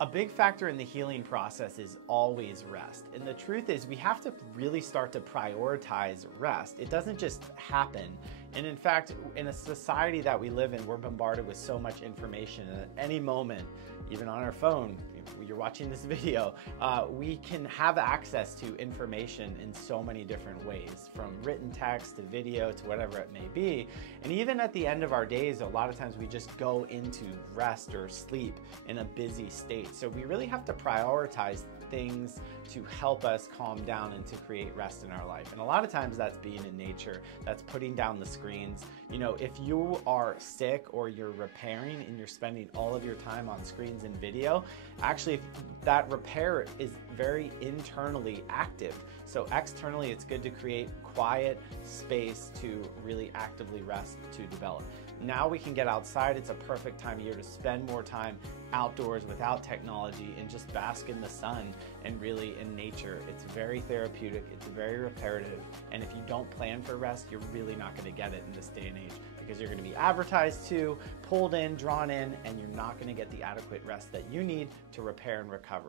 A big factor in the healing process is always rest. And the truth is we have to really start to prioritize rest. It doesn't just happen. And in fact, in a society that we live in, we're bombarded with so much information. And at any moment, even on our phone, if you're watching this video, we can have access to information in so many different ways, from written text to video to whatever it may be. And even at the end of our days, a lot of times we just go into rest or sleep in a busy state. So we really have to prioritize things to help us calm down and to create rest in our life. And a lot of times that's being in nature, that's putting down the screens. You know, if you are sick or you're repairing and you're spending all of your time on screens and video, actually that repair is very internally active. So externally, it's good to create quiet space to really actively rest, to develop. Now we can get outside. It's a perfect time of year to spend more time outdoors without technology and just bask in the sun and really in nature. It's very therapeutic, it's very reparative, and if you don't plan for rest, you're really not going to get it in this day and age, because you're going to be advertised to, pulled in, drawn in, and you're not going to get the adequate rest that you need to repair and recover.